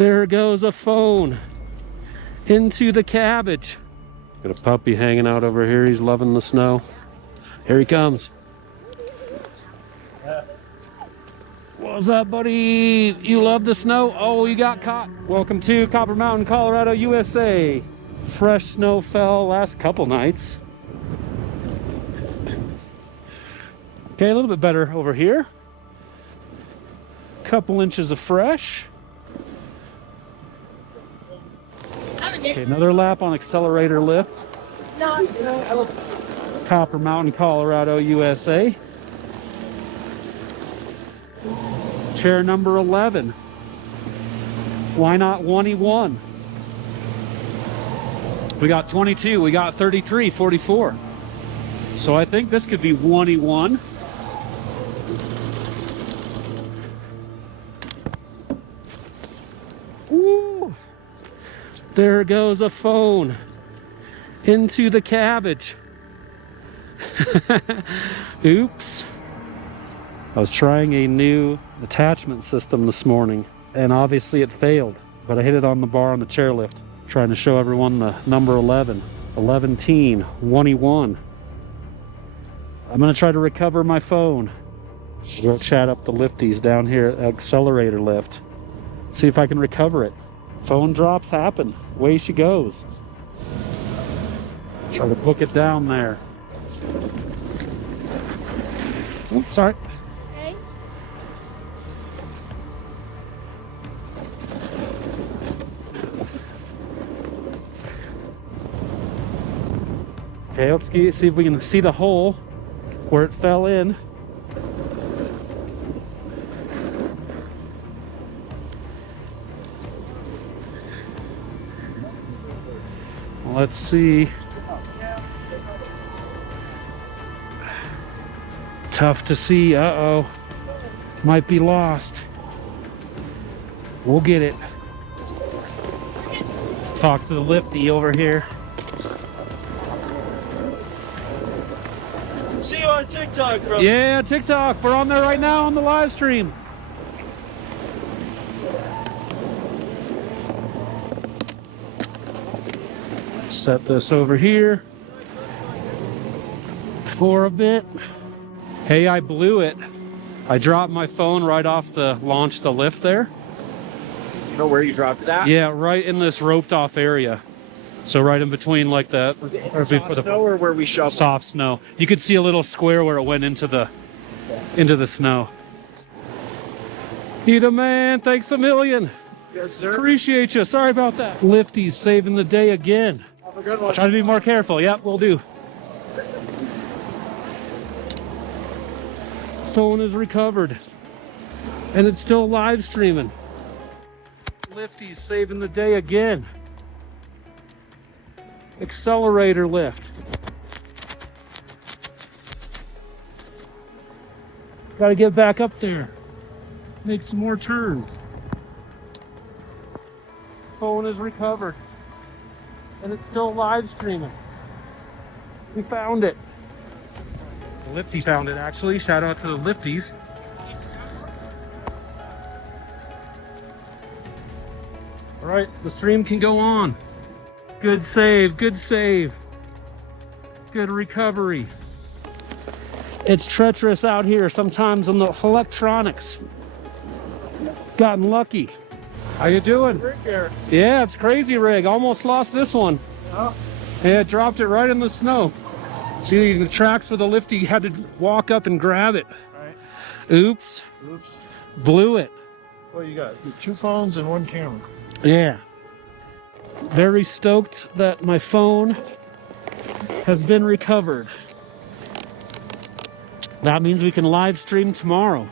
There goes a phone into the cabbage. Got a puppy hanging out over here. He's loving the snow. Here he comes. What's up, buddy? You love the snow? Oh, you got caught. Welcome to Copper Mountain, Colorado, USA. Fresh snow fell last couple nights. Okay, a little bit better over here. Couple inches of fresh. Okay, another lap on accelerator lift. Copper Mountain, Colorado, USA. Chair number 11. Why not 1E1? We got 22, we got 33, 44. So I think this could be 1E1. Ooh. There goes a phone into the cabbage. Oops. I was trying a new attachment system this morning, and obviously it failed, but I hit it on the bar on the chairlift, trying to show everyone the number 11, 11-teen, 1E1. I'm gonna try to recover my phone. We'll chat up the lifties down here at accelerator lift. See if I can recover it. Phone drops happen. Away she goes. Try to book it down there. Oops, sorry. Okay. Okay, let's see if we can see the hole where it fell in. Let's see. Tough to see. Uh-oh. Might be lost. We'll get it. Talk to the lifty over here. See you on TikTok, bro. Yeah, TikTok. We're on there right now on the live stream. Set this over here for a bit. Hey, I blew it. I dropped my phone right off the launch the lift there. You know where you dropped it at? Yeah, right in this roped off area. So right in between like the, Was it in soft snow or where we shoveled? Soft snow. You could see a little square where it went into the snow. You the man, thanks a million. Yes, sir. Appreciate you. Sorry about that. Lifty's saving the day again. Have a good one. Try to be more careful. Yep, we'll do. Phone is recovered. And it's still live streaming. Lifty's saving the day again. Accelerator lift. Gotta get back up there. Make some more turns. Phone is recovered. And it's still live streaming. We found it. The Lifty found it actually. Shout out to the Lifties. All right, the stream can go on. Good save, good save. Good recovery. It's treacherous out here sometimes on the electronics. Gotten lucky. How you doing? Yeah, it's crazy rig. Almost lost this one. Oh. Yeah, dropped it right in the snow. See the tracks where the Lifty had to walk up and grab it. Right. Oops. Oops. Blew it. What you got? 2 phones and 1 camera. Yeah. Very stoked that my phone has been recovered. That means we can live stream tomorrow.